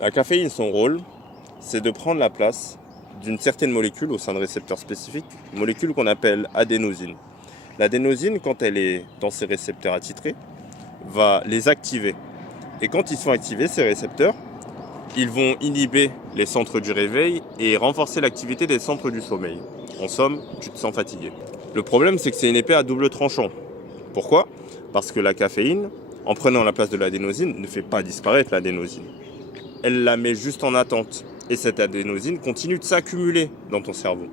La caféine, son rôle, c'est de prendre la place d'une certaine molécule au sein de récepteurs spécifiques, molécule qu'on appelle adénosine. L'adénosine, quand elle est dans ses récepteurs attitrés, va les activer. Et quand ils sont activés, ces récepteurs, ils vont inhiber les centres du réveil et renforcer l'activité des centres du sommeil. En somme, tu te sens fatigué. Le problème, c'est que c'est une épée à double tranchant. Pourquoi ? Parce que la caféine, en prenant la place de l'adénosine, ne fait pas disparaître l'adénosine. Elle la met juste en attente. Et cette adénosine continue de s'accumuler dans ton cerveau.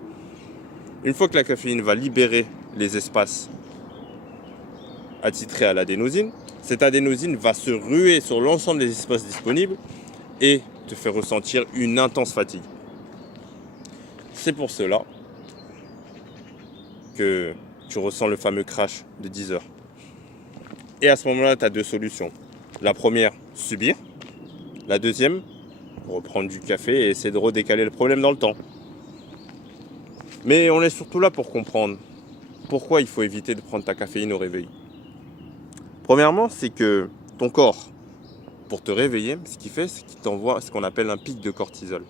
Une fois que la caféine va libérer les espaces attitrés à l'adénosine, cette adénosine va se ruer sur l'ensemble des espaces disponibles et te faire ressentir une intense fatigue. C'est pour cela que tu ressens le fameux crash de 10 heures. Et à ce moment-là, tu as deux solutions. La première, subir. La deuxième, reprendre du café et essayer de redécaler le problème dans le temps. Mais on est surtout là pour comprendre pourquoi il faut éviter de prendre ta caféine au réveil. Premièrement, c'est que ton corps, pour te réveiller, ce qu'il fait, c'est qu'il t'envoie ce qu'on appelle un pic de cortisol.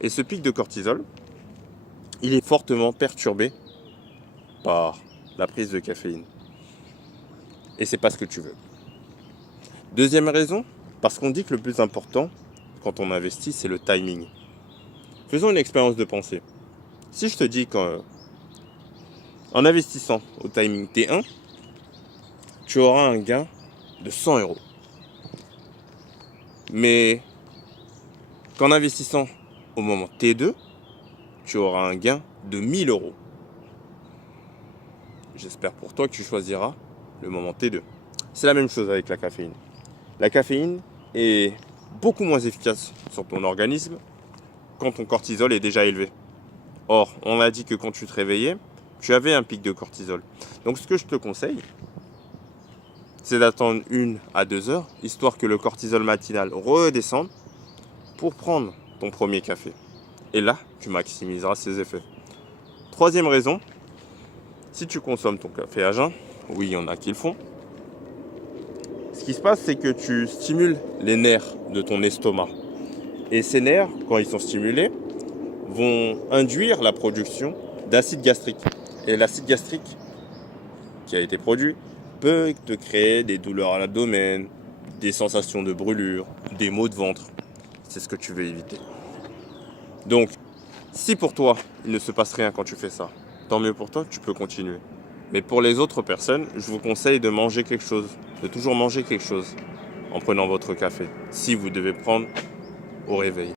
Et ce pic de cortisol, il est fortement perturbé par la prise de caféine. Et c'est pas ce que tu veux. Deuxième raison, parce qu'on dit que le plus important, quand on investit, c'est le timing. Faisons une expérience de pensée. Si je te dis qu'en investissant au timing T1, tu auras un gain de 100 euros. Mais qu'en investissant au moment T2, tu auras un gain de 1000 euros. J'espère pour toi que tu choisiras le moment T2. C'est la même chose avec la caféine. La caféine est beaucoup moins efficace sur ton organisme quand ton cortisol est déjà élevé. Or, on a dit que quand tu te réveillais, tu avais un pic de cortisol. Donc ce que je te conseille, c'est d'attendre 1 à 2 heures, histoire que le cortisol matinal redescende pour prendre ton premier café. Et là, tu maximiseras ses effets. Troisième raison, si tu consommes ton café à jeun, oui, il y en a qui le font, ce qui se passe, c'est que tu stimules les nerfs de ton estomac. Et ces nerfs, quand ils sont stimulés, vont induire la production d'acide gastrique. Et l'acide gastrique qui a été produit peut te créer des douleurs à l'abdomen, des sensations de brûlure, des maux de ventre. C'est ce que tu veux éviter. Donc, si pour toi, il ne se passe rien quand tu fais ça, tant mieux pour toi, tu peux continuer. Mais pour les autres personnes, je vous conseille de manger quelque chose, de toujours manger quelque chose en prenant votre café, si vous devez prendre au réveil.